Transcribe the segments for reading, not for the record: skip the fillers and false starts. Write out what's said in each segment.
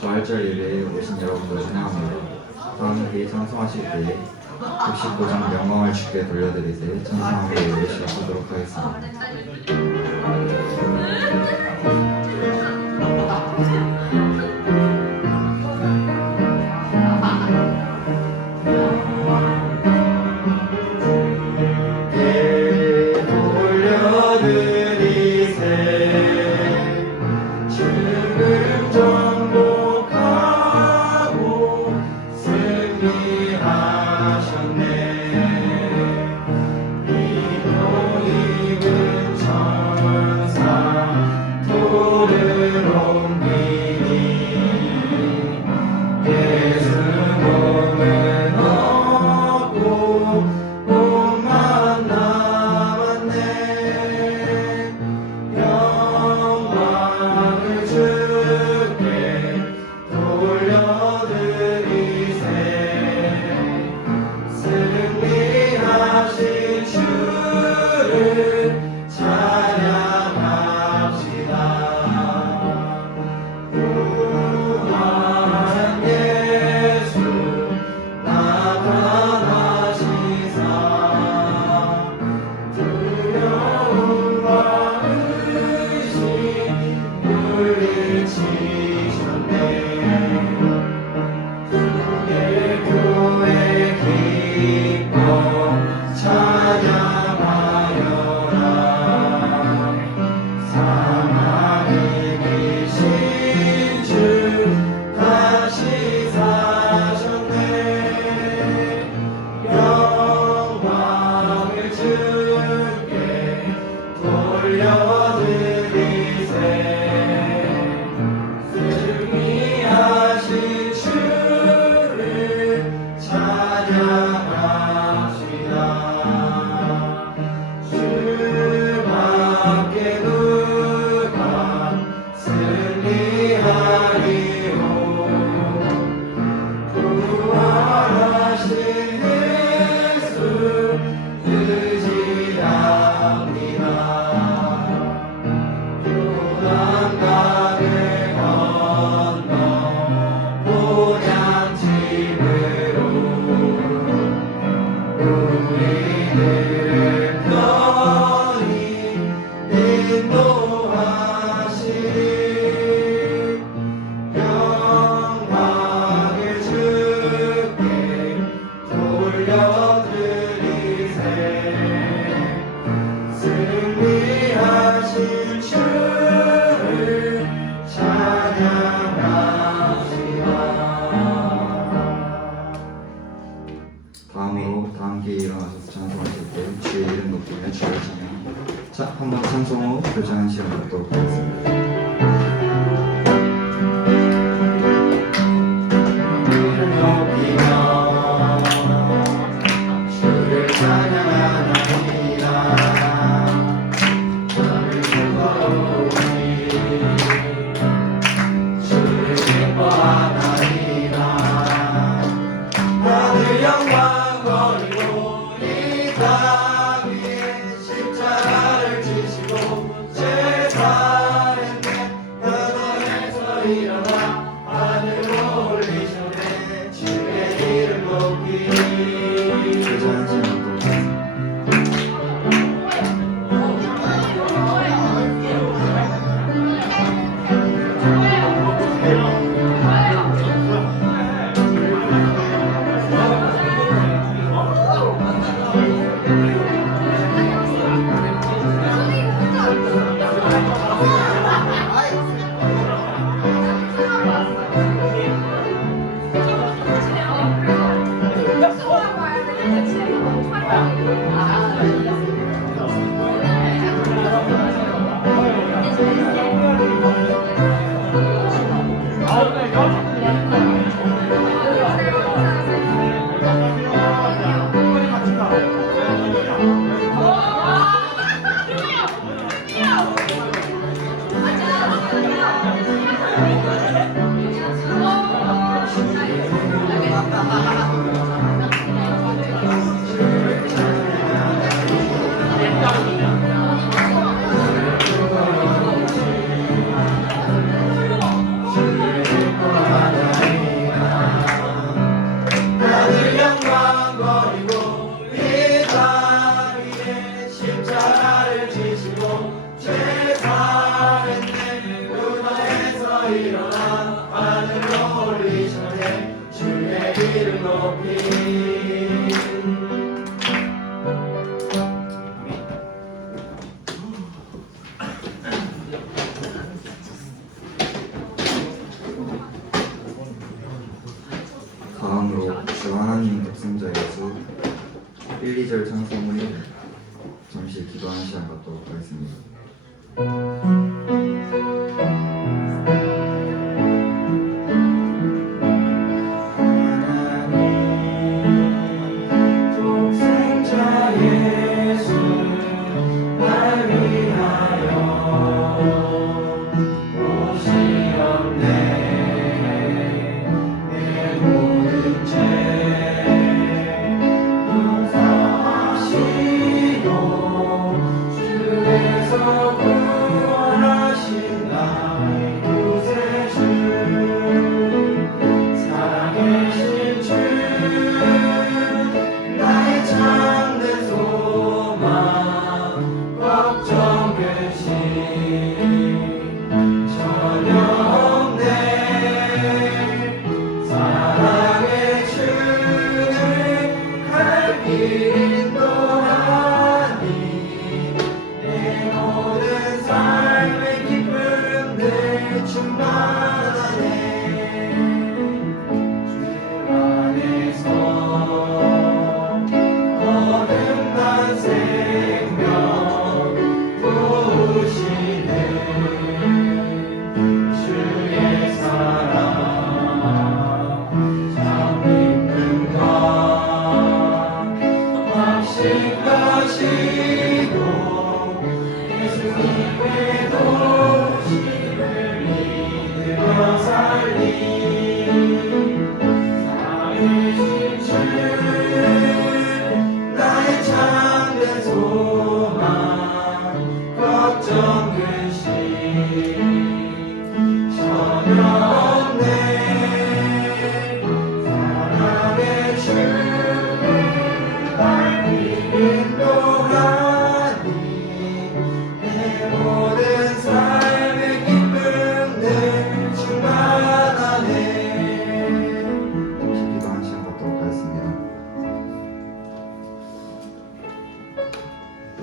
부활절 예배에 오신 여러분들 환영합니다. 다음 회에 찬송하실 때에 65장 영광을 주께 돌려드리되 찬송하고 예배 시작하도록 하겠습니다. 다음으로 다 함께 일어나셔서 찬송하실 때 주의 이름 높이며 주를 찬양합니다. 자, 한번 찬송 후 교제하는 시간 갖도록 하겠습니다. 독생자 예수 1, 2절 찬송 후에 잠시 기도하는 시간 갖도록 하겠습니다.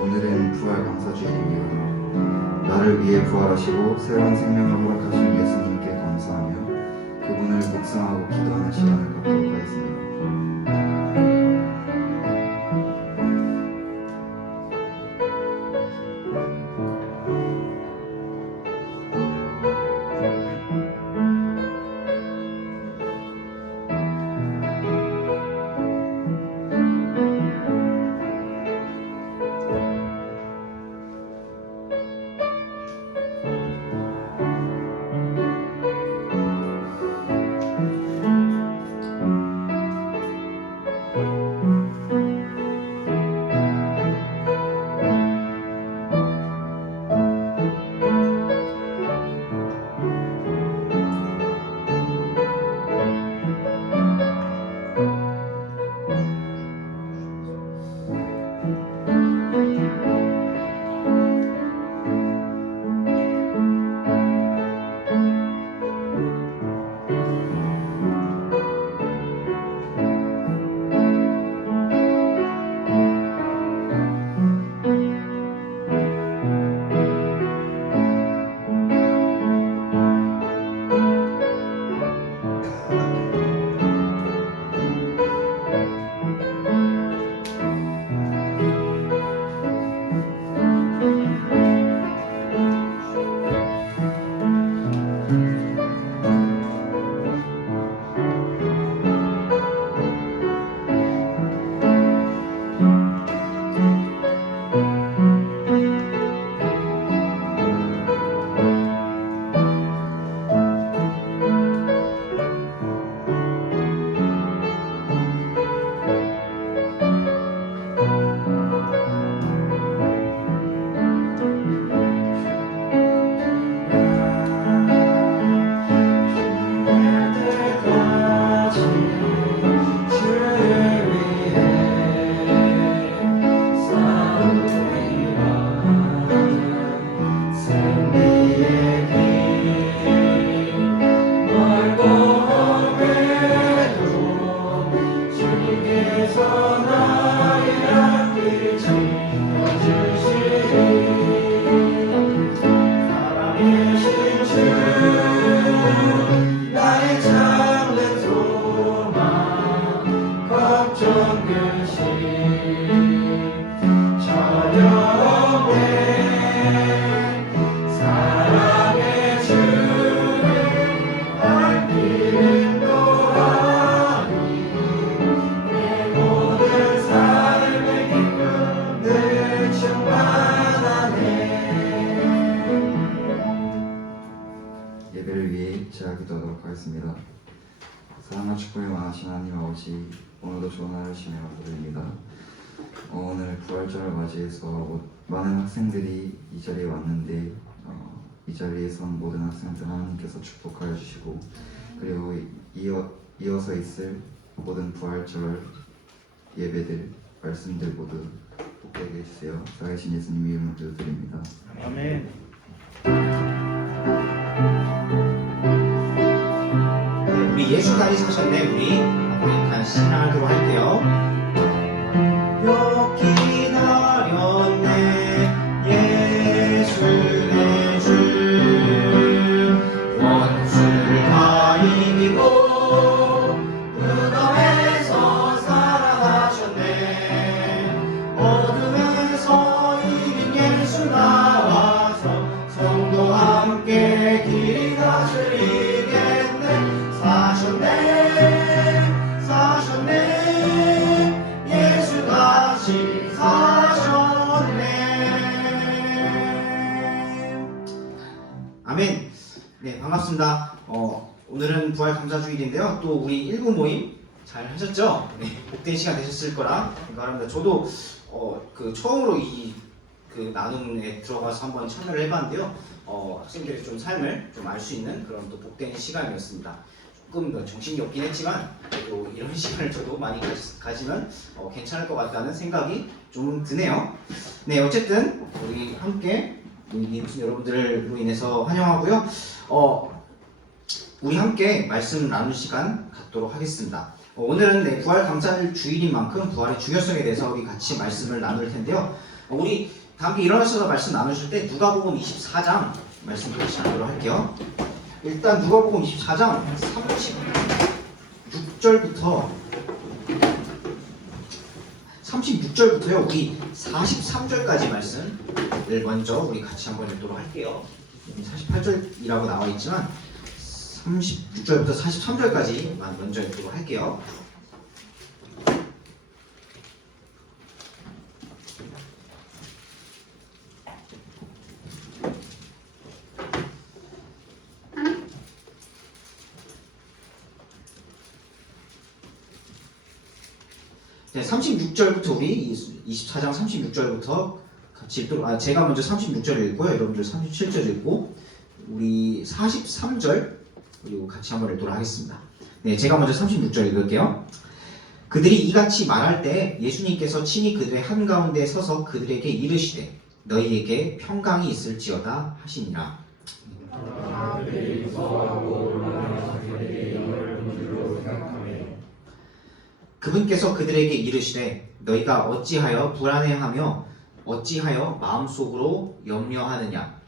오늘은 부활 감사주일입니다. 나를 위해 부활하시고 새로운 생명을 허락하신 예수님께 감사하며 그분을 묵상하고 기도하는 시간을 갖도록 하겠습니다. 하겠습니다. 사랑과 축복이 많으신 하나님 아버지, 오늘도 좋은 하루 시며 감사드립니다. 오늘 부활절을 맞이해서 많은 학생들이 이 자리에 왔는데 이 자리에서 모든 학생들 하나님께서 축복하여 주시고, 그리고 이어서 있을 모든 부활절 예배들, 말씀들 모두 복되게 해주세요. 살아계신 예수님 이름으로 기도드립니다. 아멘. 우리 예수까지 사셨네. 우리 일단 신앙하도록 할게요. 요 기다렸네 예수의 주, 원수를 다 이기고 무덤에서 살아나셨네. 어둠에서 이긴 예수 나와서 성도 함께 길 다스리겠네. 사셨네 예수 다시 사셨네. 아멘. 네, 반갑습니다. 오늘은 부활 감사주일인데요. 또 우리 1부 모임 잘 하셨죠? 네, 복된 시간 되셨을 거라 생각합니다. 저도 처음으로 이 나눔에 들어가서 한번 참여를 해봤는데요. 학생들의 좀 삶을 좀 알 수 있는 그런 또 복된 시간이었습니다. 조금 정신이 없긴 했지만 그래도 이런 시간을 저도 많이 가지면 괜찮을 것 같다는 생각이 좀 드네요. 네, 어쨌든 우리 함께 여러분들로 인해서 환영하고요. 우리 함께 말씀 나눌 시간 갖도록 하겠습니다. 오늘은 부활 감사절 주일인 만큼 부활의 중요성에 대해서 우리 같이 말씀을 나눌 텐데요. 우리 다 함께 일어나셔서 말씀 나누실 때 누가복음 24장 말씀 같이 나누도록 할게요. 일단 누가복음 24장 36절부터요 우리 43절까지 말씀을 먼저 우리 같이 한번 읽도록 할게요. 48절이라고 나와 있지만 36절부터 43절까지 먼저 읽도록 할게요. 네, 36절부터 우리 24장 36절부터 같이 읽도록, 제가 먼저 36절 읽고요. 여러분들 37절 읽고 우리 43절 그리고 같이 한번 읽도록 하겠습니다. 네, 제가 먼저 36절 읽을게요. 그들이 이같이 말할 때 예수님께서 친히 그들의 한가운데 서서 그들에게 이르시되 너희에게 평강이 있을지어다 하시니라. 그분께서 그들에게 이르시되 너희가 어찌하여 불안해하며 어찌하여 마음속으로 염려하느냐.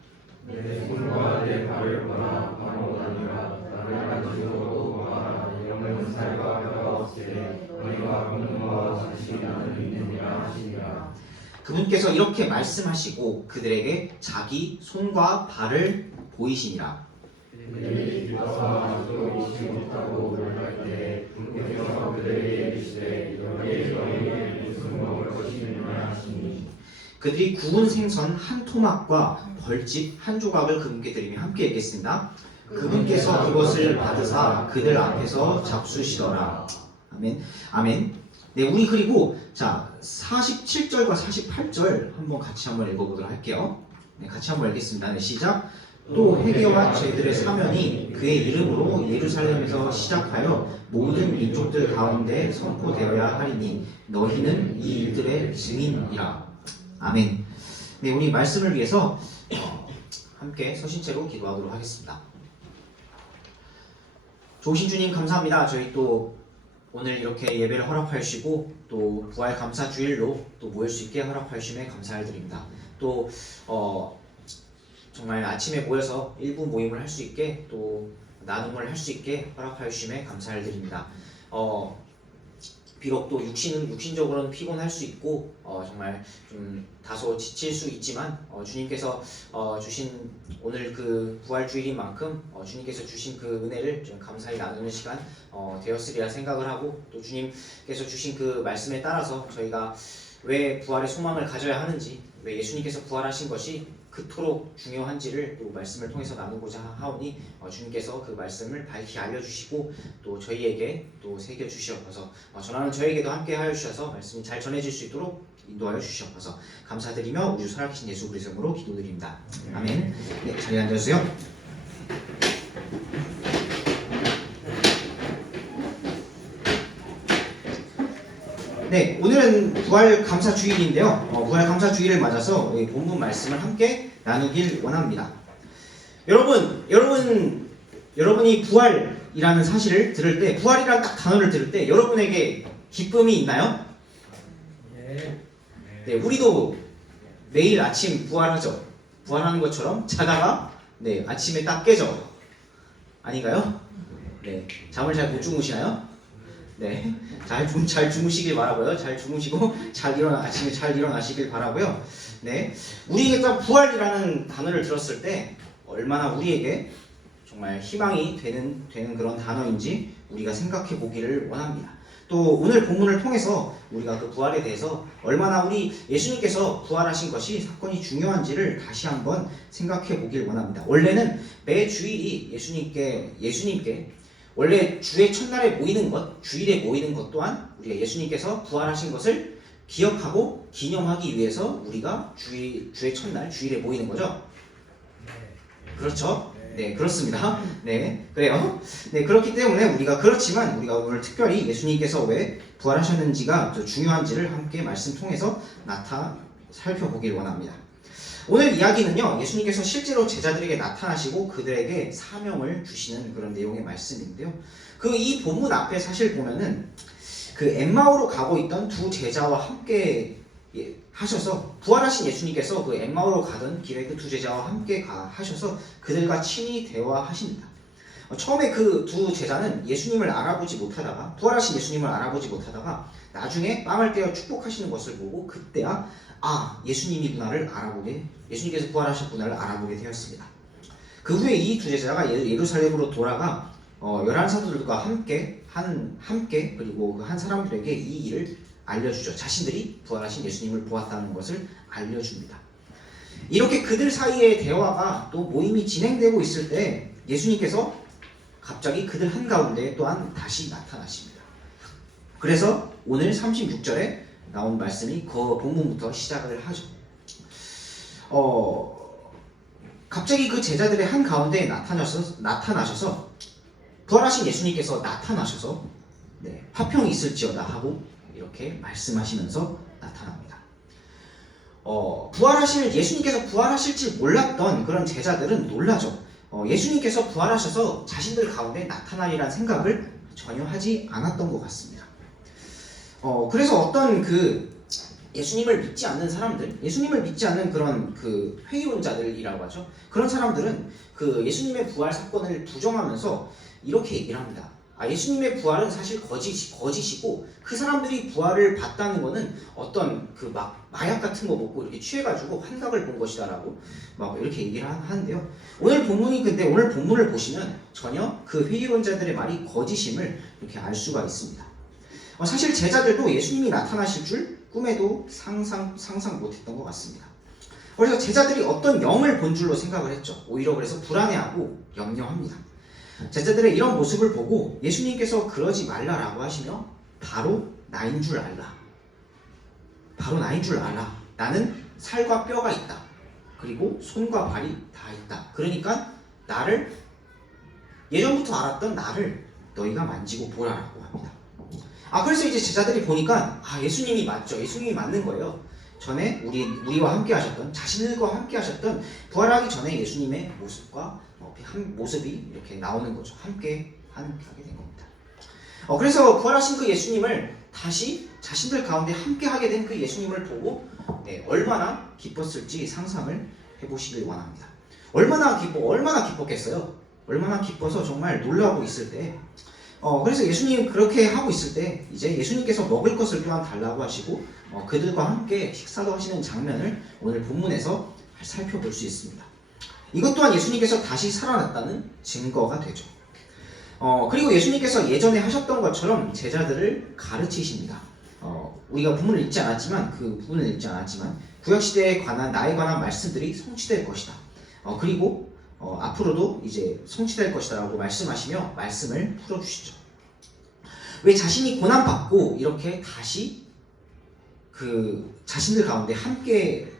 내 손과 내 발을 보라. 바로 아니라 나를 가지고도 보라. 영은 살과 뼈가 없으되 너희가 믿음과 사실이 나를 믿느니라 하시니라. 그분께서 이렇게 말씀하시고 그들에게 자기 손과 발을 보이시니라. 그들이 길가서 아직도 잊지 못하고 놀랄 때 분께서 그들에게 이르시되 너희에게 무슨 먹을 것이 있느냐 하시니. 그들이 구운 생선 한 토막과 벌집 한 조각을 그분께 드리며 함께 읽겠습니다. 그분께서 그것을 받으사 그들 앞에서 잡수시더라. 아멘. 아멘. 네, 우리 그리고 자 47절과 48절 한번 같이 한번 읽어보도록 할게요. 네, 같이 한번 읽겠습니다. 네, 시작. 또 회개와 죄들의 사면이 그의 이름으로 예루살렘에서 시작하여 모든 민족들 가운데 선포되어야 하리니 너희는 이 일들의 증인이라. 아멘. 네, 우리 말씀을 위해서 함께 서신 채로 기도하도록 하겠습니다. 좋으신 주님 감사합니다. 저희 또 오늘 이렇게 예배를 허락하여 주시고 또 부활 감사 주일로 또 모일 수 있게 허락하여 주심에 감사를 드립니다. 또 정말 아침에 모여서 일부 모임을 할 수 있게 또 나눔을 할 수 있게 허락하여 주심에 감사를 드립니다. 비록 또 육신적으로는 피곤할 수 있고 정말 좀 다소 지칠 수 있지만 주님께서 주신 오늘 그 부활 주일인 만큼 주님께서 주신 그 은혜를 좀 감사히 나누는 시간 되었으리라 생각을 하고, 또 주님께서 주신 그 말씀에 따라서 저희가 왜 부활의 소망을 가져야 하는지, 왜 예수님께서 부활하신 것이 그토록 중요한지를 또 말씀을 통해서 나누고자 하오니 주님께서 그 말씀을 밝히 알려주시고 또 저희에게 또 새겨주시옵소서. 전하는 저에게도 함께 하여 주셔서 말씀이 잘 전해질 수 있도록 인도하여 주시옵소서. 감사드리며 우주 살아계신 예수 그리스도의 이름으로 기도드립니다. 아멘. 네, 자리에 앉아주세요. 네, 오늘은 부활 감사 주일인데요. 부활 감사 주일을 맞아서 본문 말씀을 함께 나누길 원합니다. 여러분이 부활이라는 사실을 들을 때, 부활이라는 딱 단어를 들을 때 여러분에게 기쁨이 있나요? 네, 우리도 매일 아침 부활하죠. 부활하는 것처럼 자다가 아침에 딱 깨죠. 아닌가요? 네, 잠을 잘 못 주무시나요? 네, 잘 주무시길 바라고요. 잘 주무시고 아침에 잘 일어나시길 바라고요. 네, 우리에게 딱 부활이라는 단어를 들었을 때 얼마나 우리에게 정말 희망이 되는 그런 단어인지 우리가 생각해 보기를 원합니다. 또 오늘 본문을 통해서 우리가 그 부활에 대해서 얼마나 우리 예수님께서 부활하신 것이 사건이 중요한지를 다시 한번 생각해 보길 원합니다. 원래는 매 주일이 예수님께 원래 주의 첫날에 모이는 것, 주일에 모이는 것 또한 우리가 예수님께서 부활하신 것을 기억하고 기념하기 위해서 우리가 주의 첫날, 주일에 모이는 거죠. 그렇죠? 네, 그렇습니다. 네, 그래요. 네, 그렇기 때문에 그렇지만 우리가 오늘 특별히 예수님께서 왜 부활하셨는지가 더 중요한지를 함께 말씀 통해서 살펴보길 원합니다. 오늘 이야기는요, 예수님께서 실제로 제자들에게 나타나시고 그들에게 사명을 주시는 그런 내용의 말씀인데요. 이 본문 앞에 사실 보면은 그 엠마오로 가고 있던 두 제자와 함께 하셔서 부활하신 예수님께서 그 엠마오로 가던 길에 그 두 제자와 함께 하셔서 그들과 친히 대화하십니다. 처음에 그 두 제자는 예수님을 알아보지 못하다가 부활하신 예수님을 알아보지 못하다가 나중에 빵을 떼어 축복하시는 것을 보고 그때야 예수님께서 부활하셨구나를 알아보게 되었습니다. 그 후에 이 두 제자가 예루살렘으로 돌아가 11사도들과 함께 그리고 그 한 사람들에게 이 일을 알려주죠. 자신들이 부활하신 예수님을 보았다는 것을 알려줍니다. 이렇게 그들 사이의 대화가 또 모임이 진행되고 있을 때 예수님께서 갑자기 그들 한가운데 또한 다시 나타나십니다. 그래서 오늘 36절에 나온 말씀이 그 본문부터 시작을 하죠. 갑자기 그 제자들의 한가운데 나타나셔서 부활하신 예수님께서 나타나셔서 화평이 있을지어다 하고 이렇게 말씀하시면서 나타납니다. 예수님께서 부활하실지 몰랐던 그런 제자들은 놀라죠. 예수님께서 부활하셔서 자신들 가운데 나타나리란 생각을 전혀 하지 않았던 것 같습니다. 그래서 어떤 예수님을 믿지 않는 사람들, 예수님을 믿지 않는 그런 회의론자들이라고 하죠. 그런 사람들은 예수님의 부활 사건을 부정하면서 이렇게 얘기를 합니다. 예수님의 부활은 사실 거짓이고 그 사람들이 부활을 봤다는 거는 어떤 마약 같은 거 먹고 이렇게 취해가지고 환각을 본 것이다라고 이렇게 얘기를 하는데요. 오늘 본문을 보시면 전혀 그 회의론자들의 말이 거짓임을 이렇게 알 수가 있습니다. 사실 제자들도 예수님이 나타나실 줄 꿈에도 상상 못했던 것 같습니다. 그래서 제자들이 어떤 영을 본 줄로 생각을 했죠. 오히려 그래서 불안해하고 염려합니다. 제자들의 이런 모습을 보고 예수님께서 그러지 말라라고 하시며 바로 나인 줄 알라. 나는 살과 뼈가 있다. 그리고 손과 발이 다 있다. 그러니까 예전부터 알았던 나를 너희가 만지고 보라라고 합니다. 그래서 이제 제자들이 보니까 예수님이 맞죠. 예수님이 맞는 거예요. 전에 우리와 함께 하셨던, 자신들과 함께 하셨던 부활하기 전에 예수님의 모습이 이렇게 나오는 거죠. 함께 하게 된 겁니다. 그래서 부활하신 그 예수님을 다시 자신들 가운데 함께 하게 된 그 예수님을 보고 얼마나 기뻤을지 상상을 해보시길 원합니다. 얼마나 기뻤겠어요. 얼마나 기뻐서 정말 놀라고 있을 때 그래서 예수님 그렇게 하고 있을 때 이제 예수님께서 먹을 것을 또한 달라고 하시고 그들과 함께 식사도 하시는 장면을 오늘 본문에서 살펴볼 수 있습니다. 이것 또한 예수님께서 다시 살아났다는 증거가 되죠. 그리고 예수님께서 예전에 하셨던 것처럼 제자들을 가르치십니다. 우리가 부분을 읽지 않았지만 그 부분을 읽지 않았지만 구약 시대에 관한 나에 관한 말씀들이 성취될 것이다. 그리고 앞으로도 이제 성취될 것이다라고 말씀하시며 말씀을 풀어주시죠. 왜 자신이 고난받고 이렇게 다시 그 자신들 가운데 함께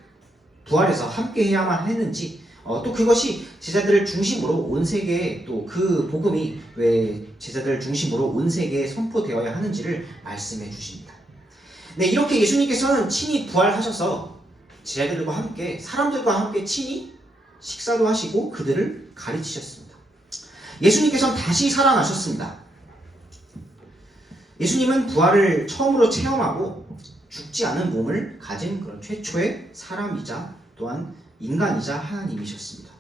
부활해서 함께 해야만 했는지, 또 그것이 제자들을 중심으로 온 세계에 또 그 복음이 왜 제자들을 중심으로 온 세계에 선포되어야 하는지를 말씀해 주십니다. 네, 이렇게 예수님께서는 친히 부활하셔서 제자들과 함께 사람들과 함께 친히 식사도 하시고 그들을 가르치셨습니다. 예수님께서는 다시 살아나셨습니다. 예수님은 부활을 처음으로 체험하고 죽지 않은 몸을 가진 그런 최초의 사람이자 또한 인간이자 하나님이셨습니다.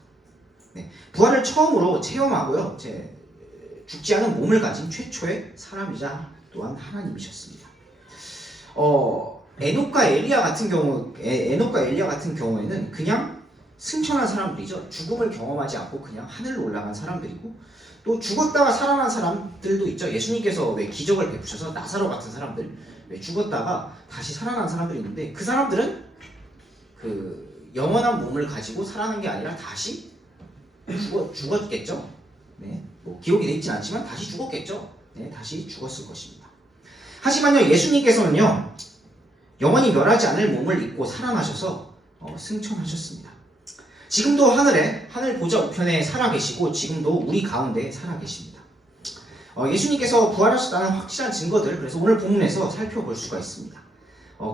네, 부활을 처음으로 체험하고요, 죽지 않은 몸을 가진 최초의 사람이자 또한 하나님이셨습니다. 에녹과 엘리야 같은 경우에는 그냥 승천한 사람들이죠. 죽음을 경험하지 않고 그냥 하늘로 올라간 사람들이고, 또 죽었다가 살아난 사람들도 있죠. 예수님께서 왜 기적을 베푸셔서 나사로 같은 사람들, 왜 죽었다가 다시 살아난 사람들이 있는데, 그 사람들은 그 영원한 몸을 가지고 살아난 게 아니라 다시 죽었겠죠. 네, 뭐 기록이 되어 있진 않지만 다시 죽었겠죠. 네, 다시 죽었을 것입니다. 하지만요, 예수님께서는요, 영원히 멸하지 않을 몸을 입고 살아나셔서 승천하셨습니다. 지금도 하늘 보좌 우편에 살아계시고 지금도 우리 가운데 살아계십니다. 예수님께서 부활하셨다는 확실한 증거들을 그래서 오늘 본문에서 살펴볼 수가 있습니다.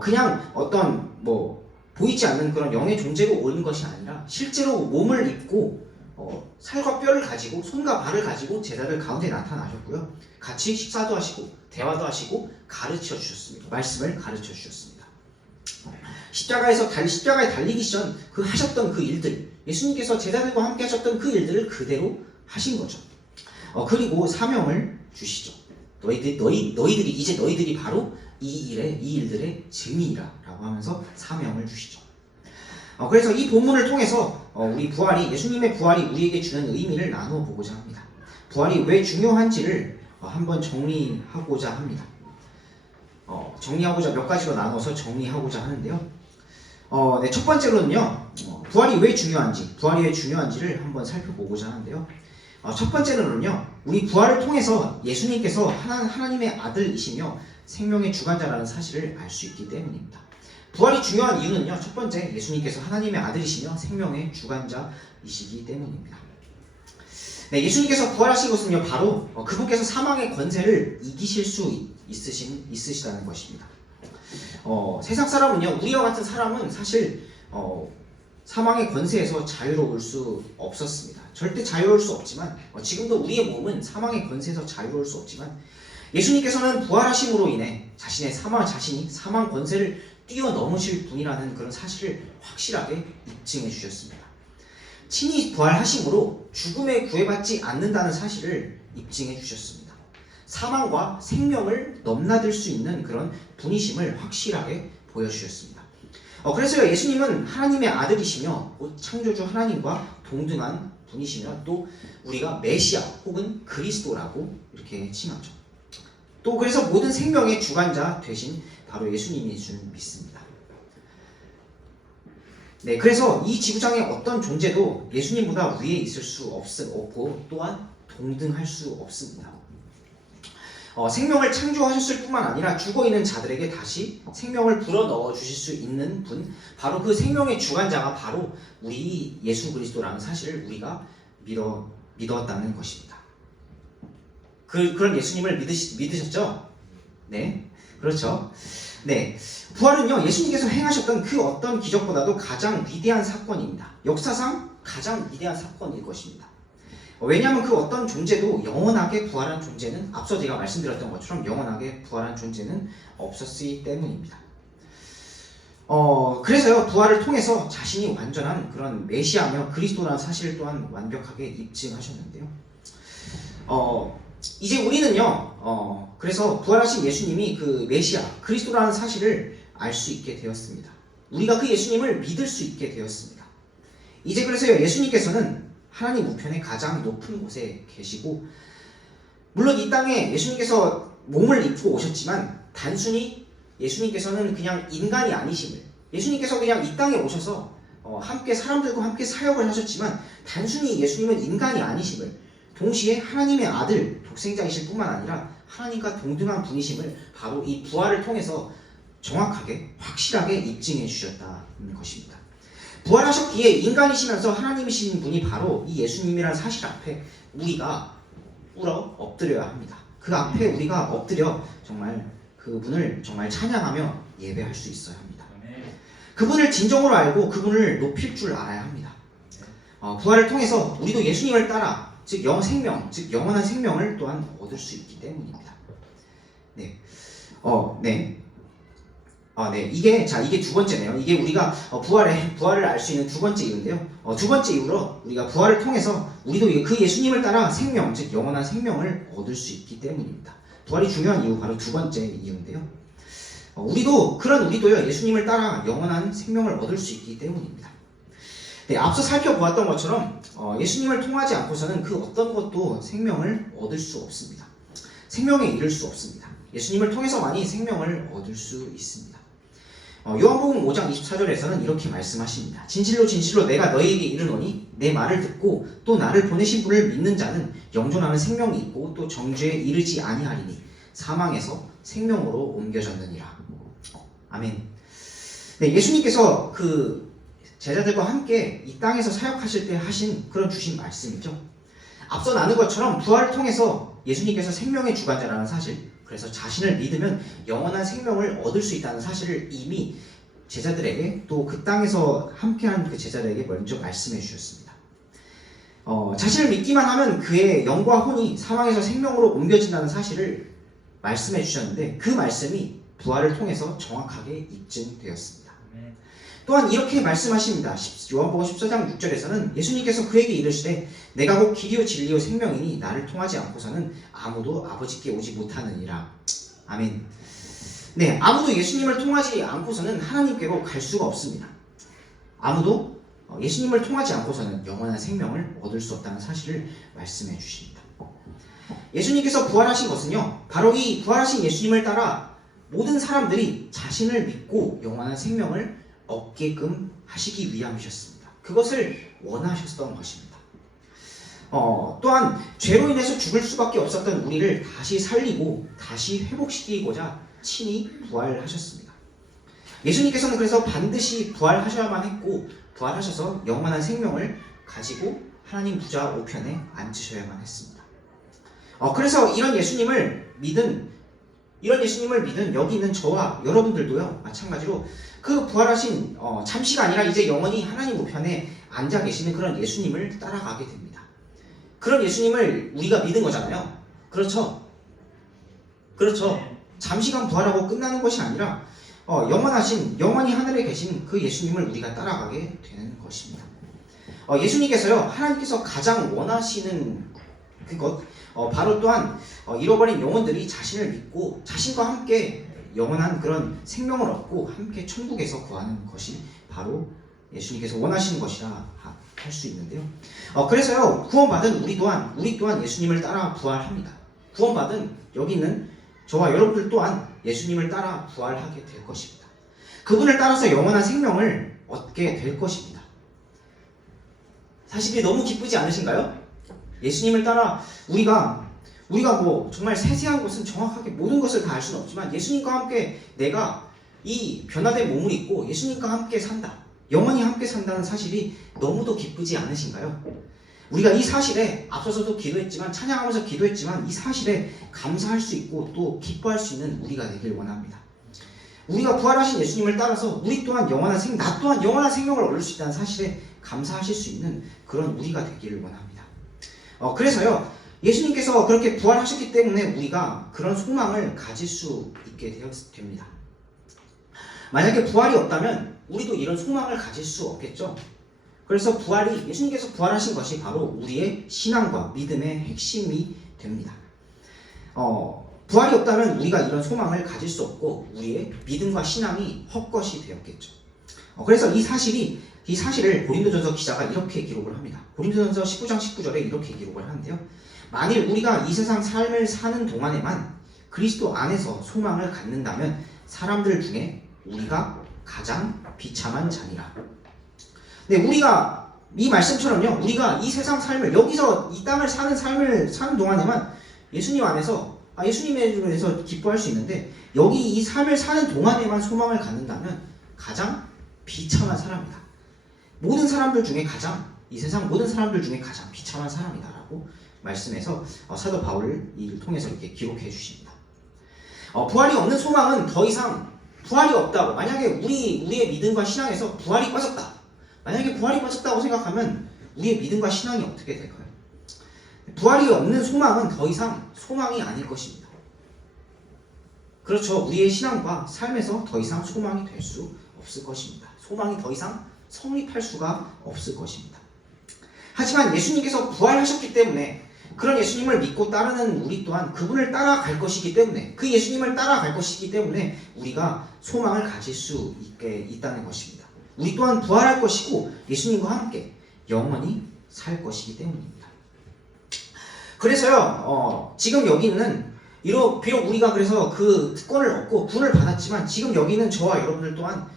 그냥 어떤 보이지 않는 그런 영의 존재로 오는 것이 아니라 실제로 몸을 입고 살과 뼈를 가지고 손과 발을 가지고 제자들 가운데 나타나셨고요. 같이 식사도 하시고 대화도 하시고 가르쳐 주셨습니다. 말씀을 가르쳐 주셨습니다. 십자가에 달리기 전 하셨던 그 일들, 예수님께서 제자들과 함께 하셨던 그 일들을 그대로 하신 거죠. 그리고 사명을 주시죠. 너희들이 바로 이 일들의 증인이라라고 하면서 사명을 주시죠. 그래서 이 본문을 통해서 예수님의 부활이 우리에게 주는 의미를 나누어 보고자 합니다. 부활이 왜 중요한지를 한번 정리하고자 합니다. 몇 가지로 나눠서 정리하고자 하는데요. 네, 첫 번째로는요, 부활이 왜 중요한지를 한번 살펴보고자 하는데요. 첫 번째로는요, 우리 부활을 통해서 예수님께서 하나님의 아들이시며 생명의 주관자라는 사실을 알 수 있기 때문입니다. 부활이 중요한 이유는요, 첫 번째, 예수님께서 하나님의 아들이시며 생명의 주관자이시기 때문입니다. 네, 예수님께서 부활하신 것은요, 바로 그분께서 사망의 권세를 이기실 수 있으시다는 것입니다. 세상 사람은요, 우리와 같은 사람은 사실 사망의 권세에서 자유로울 수 없었습니다. 절대 자유로울 수 없지만, 지금도 우리의 몸은 사망의 권세에서 자유로울 수 없지만, 예수님께서는 부활하심으로 인해 자신이 사망 권세를 뛰어넘으실 분이라는 그런 사실을 확실하게 입증해 주셨습니다. 친히 부활하심으로 죽음에 구애받지 않는다는 사실을 입증해 주셨습니다. 사망과 생명을 넘나들 수 있는 그런 분이심을 확실하게 보여주셨습니다. 그래서 예수님은 하나님의 아들이시며 창조주 하나님과 동등한 분이시며, 또 우리가 메시아 혹은 그리스도라고 이렇게 칭하죠. 또 그래서 모든 생명의 주관자 되신 바로 예수님인 줄 믿습니다. 네, 그래서 이 지구상의 어떤 존재도 예수님보다 위에 있을 수 없고 또한 동등할 수 없습니다. 생명을 창조하셨을 뿐만 아니라 죽어있는 자들에게 다시 생명을 불어넣어 주실 수 있는 분, 바로 그 생명의 주관자가 바로 우리 예수 그리스도라는 사실을 우리가 믿었다는 것입니다. 그런 예수님을 믿으셨죠? 네, 그렇죠. 네, 부활은요, 예수님께서 행하셨던 그 어떤 기적보다도 가장 위대한 사건입니다. 역사상 가장 위대한 사건일 것입니다. 왜냐하면 그 어떤 존재도 영원하게 부활한 존재는, 앞서 제가 말씀드렸던 것처럼 영원하게 부활한 존재는 없었기 때문입니다. 그래서요, 부활을 통해서 자신이 완전한 그런 메시아며 그리스도라는 사실을 또한 완벽하게 입증하셨는데요. 이제 우리는요, 그래서 부활하신 예수님이 그 메시아, 그리스도라는 사실을 알 수 있게 되었습니다. 우리가 그 예수님을 믿을 수 있게 되었습니다. 이제 그래서요, 예수님께서는 하나님 우편의 가장 높은 곳에 계시고, 물론 이 땅에 예수님께서 몸을 입고 오셨지만 단순히 예수님께서는 그냥 인간이 아니심을, 예수님께서 그냥 이 땅에 오셔서 함께 사람들과 함께 사역을 하셨지만 단순히 예수님은 인간이 아니심을, 동시에 하나님의 아들 독생자이실 뿐만 아니라 하나님과 동등한 분이심을 바로 이 부활을 통해서 정확하게 확실하게 입증해 주셨다는 것입니다. 부활하셨기에 인간이시면서 하나님이신 분이 바로 이 예수님이라는 사실 앞에 우리가 엎드려야 합니다. 그 앞에 우리가 엎드려 정말 그분을 정말 찬양하며 예배할 수 있어야 합니다. 그분을 진정으로 알고 그분을 높일 줄 알아야 합니다. 부활을 통해서 우리도 예수님을 따라 즉 영생명, 즉 영원한 생명을 또한 얻을 수 있기 때문입니다. 이게 두 번째네요. 이게 우리가 부활을 알 수 있는 두 번째 이유인데요. 두 번째 이유로 우리가 부활을 통해서 우리도 그 예수님을 따라 생명, 즉 영원한 생명을 얻을 수 있기 때문입니다. 부활이 중요한 이유 바로 두 번째 이유인데요. 우리도요 예수님을 따라 영원한 생명을 얻을 수 있기 때문입니다. 앞서 살펴보았던 것처럼 예수님을 통하지 않고서는 그 어떤 것도 생명을 얻을 수 없습니다. 생명에 이를 수 없습니다. 예수님을 통해서만이 생명을 얻을 수 있습니다. 요한복음 5장 24절에서는 이렇게 말씀하십니다. 진실로 진실로 내가 너희에게 이르노니 내 말을 듣고 또 나를 보내신 분을 믿는 자는 영존하는 생명이 있고 또 정죄에 이르지 아니하리니 사망에서 생명으로 옮겨졌느니라. 아멘. 예수님께서 그 제자들과 함께 이 땅에서 사역하실 때 하신 그런 주신 말씀이죠. 앞서 나눈 것처럼 부활을 통해서 예수님께서 생명의 주관자라는 사실, 그래서 자신을 믿으면 영원한 생명을 얻을 수 있다는 사실을 이미 제자들에게 또 그 땅에서 함께한 그 제자들에게 먼저 말씀해 주셨습니다. 자신을 믿기만 하면 그의 영과 혼이 사망에서 생명으로 옮겨진다는 사실을 말씀해 주셨는데 그 말씀이 부활을 통해서 정확하게 입증되었습니다. 또한 이렇게 말씀하십니다. 요한복음 14장 6절에서는 예수님께서 그에게 이르시되 내가 곧 길이요 진리요 생명이니 나를 통하지 않고서는 아무도 아버지께 오지 못하느니라. 아멘. 아무도 예수님을 통하지 않고서는 하나님께로 갈 수가 없습니다. 아무도 예수님을 통하지 않고서는 영원한 생명을 얻을 수 없다는 사실을 말씀해 주십니다. 예수님께서 부활하신 것은요 바로 이 부활하신 예수님을 따라 모든 사람들이 자신을 믿고 영원한 생명을 얻게끔 하시기 위함이셨습니다. 그것을 원하셨던 것입니다. 또한 죄로 인해서 죽을 수밖에 없었던 우리를 다시 살리고 다시 회복시키고자 친히 부활하셨습니다. 예수님께서는 그래서 반드시 부활하셔야만 했고 부활하셔서 영원한 생명을 가지고 하나님 부자 우편에 앉으셔야만 했습니다. 그래서 이런 예수님을 믿은 여기 있는 저와 여러분들도요 마찬가지로 그 부활하신 잠시가 아니라 이제 영원히 하나님 우편에 앉아 계시는 그런 예수님을 따라가게 됩니다. 그런 예수님을 우리가 믿은 거잖아요. 그렇죠? 잠시간 부활하고 끝나는 것이 아니라 영원히 하늘에 계신 그 예수님을 우리가 따라가게 되는 것입니다. 예수님께서요 하나님께서 가장 원하시는 그것 바로 또한 잃어버린 영혼들이 자신을 믿고 자신과 함께 영원한 그런 생명을 얻고 함께 천국에서 구하는 것이 바로 예수님께서 원하시는 것이라 할 수 있는데요. 그래서요 구원받은 우리 또한 예수님을 따라 부활합니다. 구원받은 여기 있는 저와 여러분들 또한 예수님을 따라 부활하게 될 것입니다. 그분을 따라서 영원한 생명을 얻게 될 것입니다. 사실이 너무 기쁘지 않으신가요? 예수님을 따라 우리가 뭐 정말 세세한 것은 정확하게 모든 것을 다 알 수는 없지만 예수님과 함께 내가 이 변화된 몸을 입고 예수님과 함께 산다, 영원히 함께 산다는 사실이 너무도 기쁘지 않으신가요? 우리가 이 사실에 앞서서도 기도했지만 찬양하면서 기도했지만 이 사실에 감사할 수 있고 또 기뻐할 수 있는 우리가 되길 원합니다. 우리가 부활하신 예수님을 따라서 나 또한 영원한 생명을 얻을 수 있다는 사실에 감사하실 수 있는 그런 우리가 되기를 원합니다. 그래서요 예수님께서 그렇게 부활하셨기 때문에 우리가 그런 소망을 가질 수 있게 됩니다. 만약에 부활이 없다면 우리도 이런 소망을 가질 수 없겠죠. 그래서 예수님께서 부활하신 것이 바로 우리의 신앙과 믿음의 핵심이 됩니다. 부활이 없다면 우리가 이런 소망을 가질 수 없고 우리의 믿음과 신앙이 헛것이 되었겠죠. 그래서 이 사실을 고린도전서 기자가 이렇게 기록을 합니다. 고린도전서 19장 19절에 이렇게 기록을 하는데요. 만일 우리가 이 세상 삶을 사는 동안에만 그리스도 안에서 소망을 갖는다면 사람들 중에 우리가 가장 비참한 자니라. 네, 우리가 이 말씀처럼요, 우리가 이 세상 삶을 여기서 이 땅을 사는 삶을 사는 동안에만 예수님 안에서 예수님에 대해서 기뻐할 수 있는데 여기 이 삶을 사는 동안에만 소망을 갖는다면 가장 비참한 사람이다. 모든 사람들 중에 이 세상 모든 사람들 중에 가장 비참한 사람이다라고 말씀해서 사도 바울을 이를 통해서 이렇게 기록해 주십니다. 부활이 없는 소망은 더 이상 부활이 없다고, 만약에 우리의 믿음과 신앙에서 부활이 빠졌다, 만약에 부활이 빠졌다고 생각하면 우리의 믿음과 신앙이 어떻게 될까요? 부활이 없는 소망은 더 이상 소망이 아닐 것입니다. 그렇죠. 우리의 신앙과 삶에서 더 이상 소망이 될 수 없을 것입니다. 소망이 더 이상 성립할 수가 없을 것입니다. 하지만 예수님께서 부활하셨기 때문에, 그런 예수님을 믿고 따르는 우리 또한 그분을 따라갈 것이기 때문에, 그 예수님을 따라갈 것이기 때문에 우리가 소망을 가질 수 있다는 것입니다. 우리 또한 부활할 것이고 예수님과 함께 영원히 살 것이기 때문입니다. 그래서요, 지금 여기는 비록 우리가 그래서 그 특권을 얻고 구원을 받았지만 지금 여기는 저와 여러분들 또한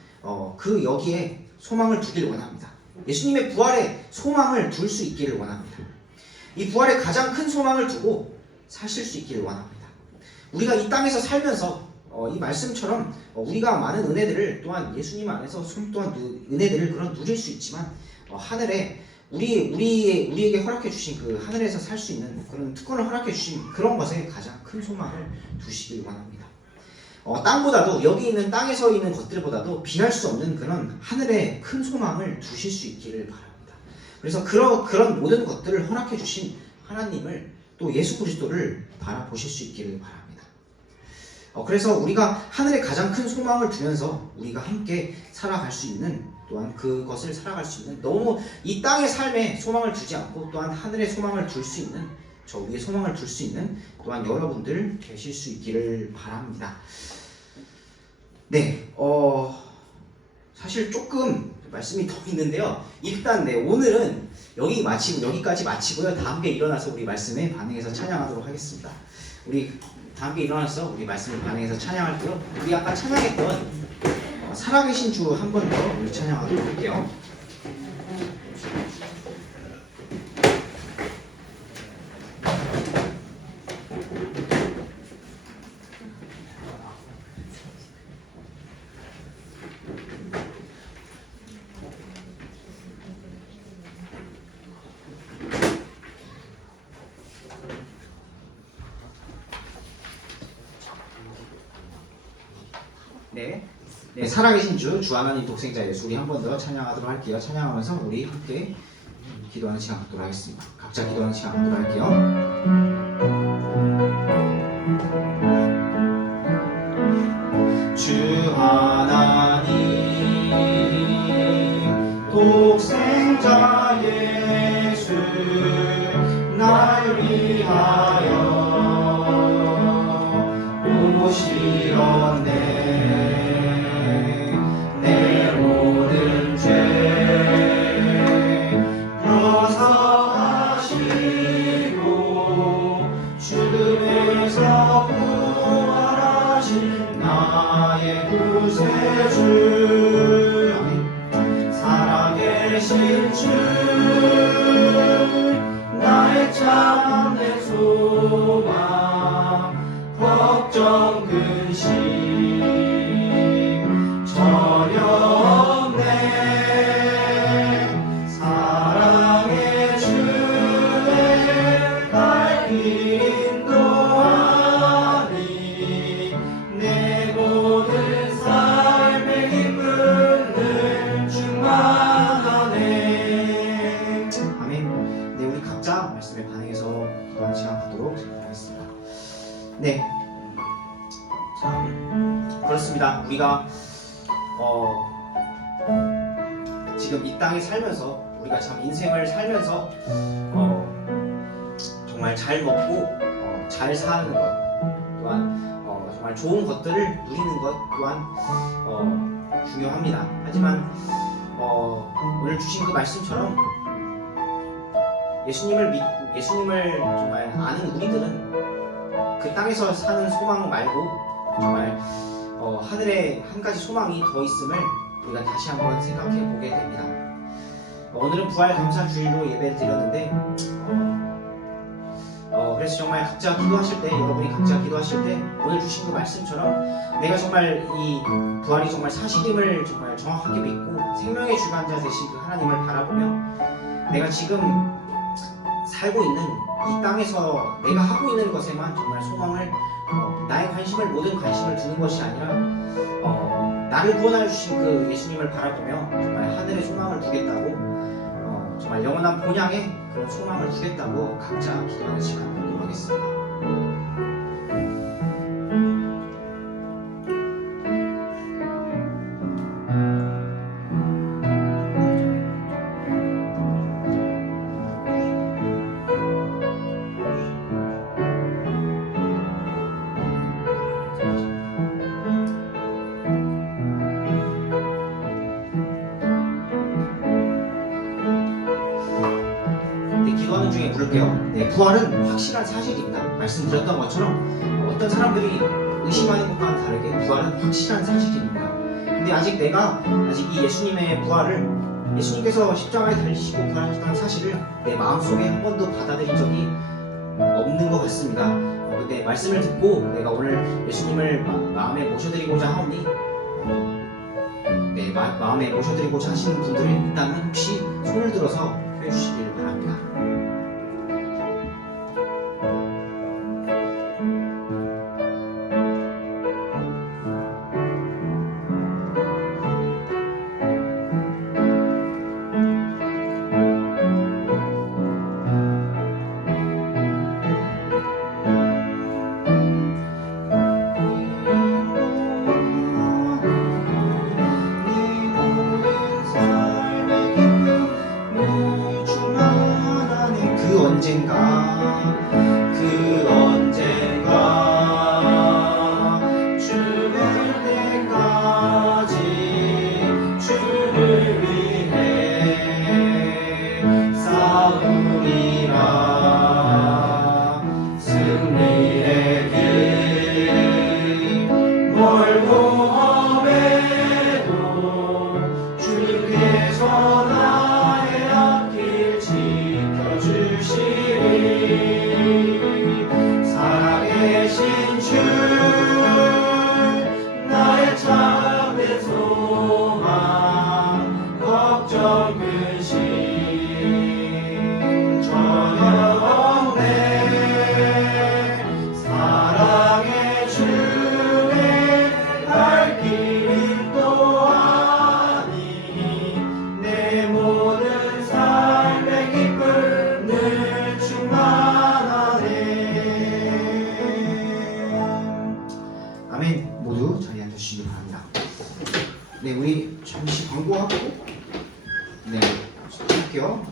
그 여기에 소망을 두길 원합니다. 예수님의 부활에 소망을 둘 수 있기를 원합니다. 이 부활에 가장 큰 소망을 두고 사실 수 있기를 원합니다. 우리가 이 땅에서 살면서 이 말씀처럼 우리가 많은 은혜들을 또한 예수님 안에서 또한 은혜들을 누릴 수 있지만 하늘에 우리에게 허락해 주신 그 하늘에서 살 수 있는 그런 특권을 허락해 주신 그런 것에 가장 큰 소망을 두시길 원합니다. 땅보다도 여기 있는 땅에서 있는 것들보다도 비할 수 없는 그런 하늘에 큰 소망을 두실 수 있기를 바랍니다. 그래서 그런 모든 것들을 허락해 주신 하나님을 또 예수 그리스도를 바라보실 수 있기를 바랍니다. 그래서 우리가 하늘에 가장 큰 소망을 두면서 우리가 함께 살아갈 수 있는, 또한 그것을 살아갈 수 있는, 너무 이 땅의 삶에 소망을 두지 않고 또한 하늘에 소망을 둘 수 있는, 저 위에 소망을 둘 수 있는 또한 여러분들 되실 수 있기를 바랍니다. 네, 사실 조금 말씀이 더 있는데요. 일단 오늘은 여기까지 마치고요. 다 함께 일어나서 우리 말씀에 반응해서 찬양하도록 하겠습니다. 우리 다 함께 일어나서 우리 말씀에 반응해서 찬양할게요. 우리 아까 찬양했던 살아계신 주 한 번 더 우리 찬양하도록 할게요. 네, 살아계신 주 하나님 독생자 예수, 우리 한 번 더 찬양하도록 할게요. 찬양하면서 우리 함께 기도하는 시간 갖도록 하겠습니다. 각자 기도하는 시간 갖도록 할게요. 주 하나님 독생자 예수, 날 위하여 오시었네. 살아계신 주, 나의 참된 소망, 걱정 근심 전혀 없네. 사랑의 주의 날 인도하니 내 모든 삶의 기쁨을 충만하네. 아멘. 네, 우리 각자 말씀에 반응해서 기도하는 시간 갖도록 하겠습니다. 네, 참 그렇습니다. 우리가 지금 이 땅에 살면서, 우리가 참 인생을 살면서 정말 잘 먹고 잘 사는 것 또한 정말 좋은 것들을 누리는 것 또한 중요합니다. 하지만 오늘 주신 그 말씀처럼 예수님을 정말 아는 우리들은 그 땅에서 사는 소망 말고 정말 하늘에 한 가지 소망이 더 있음을 우리가 다시 한번 생각해 보게 됩니다. 오늘은 부활 감사 주일로 예배를 드렸는데 그래서 정말 각자 기도하실 때, 여러분이 각자 기도하실 때 오늘 주신 그 말씀처럼 내가 정말 이 부활이 정말 사실임을 정말 정확하게 믿고 생명의 주관자 되신 그 하나님을 바라보며 내가 지금 살고 있는 이 땅에서 내가 하고 있는 것에만 정말 소망을 나의 관심을, 모든 관심을 두는 것이 아니라 나를 구원하여 주신 그 예수님을 바라보며 정말 하늘의 소망을 두겠다고, 정말 영원한 본향에 그런 소망을 두겠다고 각자 기도하는 시간 갖도록 하겠습니다. 기도하는 중에 물을게요. 부활은 확실한 사실입니다. 말씀드렸던 것처럼 어떤 사람들이 의심하는 것과는 다르게 부활은 확실한 사실입니다. 근데 아직 내가 이 예수님의 부활을, 예수님께서 십자가에 달리시고 부활하셨다는 사실을 내 마음속에 한 번도 받아들인 적이 없는 것 같습니다. 근데 말씀을 듣고 내가 오늘 예수님을 마음에 모셔드리고자 하오니 마음에 모셔드리고자 하시는 분들이 있다면 혹시 손을 들어서 해주시길 바랍니다. 그 언젠가 죽을 때까지 주를 위해 싸우리라. 승리의 길 멀고 험해도 주께서 나의 앞길 지켜주시리. 살아계신 주 나의 참된 소망, 걱정 근심 전혀 없네. 사랑의 주의 갈 길이 또하니 내 모든 삶의 기쁨 늘 충만하네. 아멘. 모두 자리에 앉으시기 바랍니다. 우리 잠시 광고하고 시작할게요.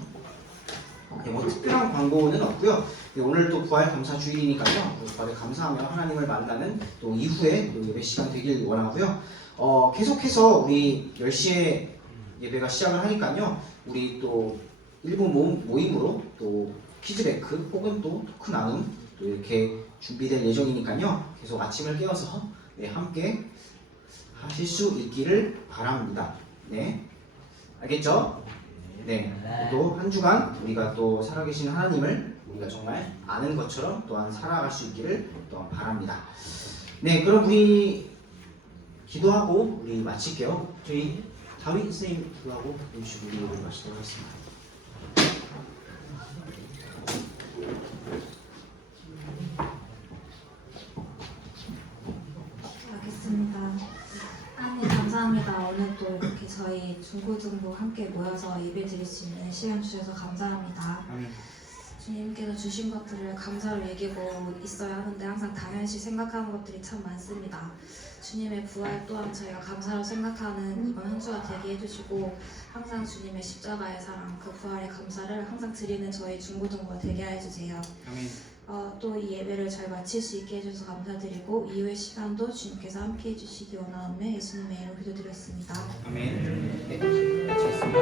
특별한 광고는 없고요. 오늘 또 부활 감사 주일이니까요. 부활에 감사하며 하나님을 만나는 또 이후에 또 예배 시간 되길 원하고요. 계속해서 우리 10시에 예배가 시작을 하니까요. 우리 또 일부 모임으로 또 퀴즈뱅크 혹은 또 토크 나눔 또 이렇게 준비될 예정이니까요. 계속 아침을 깨워서 함께 하실 수 있기를 바랍니다. 알겠죠? 또 한 주간 우리가 또 살아계신 하나님을 우리가 정말 아는 것처럼 또한 살아갈 수 있기를 또한 바랍니다. 그럼 우리 기도하고 우리 마칠게요. 저희 다윗 선생님 기도하고 음식 우리 예배를 마치도록 하겠습니다. 알겠습니다. 하나님 감사합니다. 오늘 또 이렇게 저희 중고등부 함께 모여서 예배 드릴 수 있는 시간 주셔서 감사합니다. 주님께서 주신 것들을 감사로 여기고 있어야 하는데 항상 당연시 생각하는 것들이 참 많습니다. 주님의 부활 또한 저희가 감사로 생각하는 이번 한 주가 되게 해주시고 항상 주님의 십자가의 사랑, 그 부활의 감사를 항상 드리는 저희 중고등부가 되게 해주세요. 또 이 예배를 잘 마칠 수 있게 해주셔서 감사드리고 이후의 시간도 주님께서 함께 해주시기 원하오며 예수님의 이름으로 기도드렸습니다. 아멘. 마치겠습니다.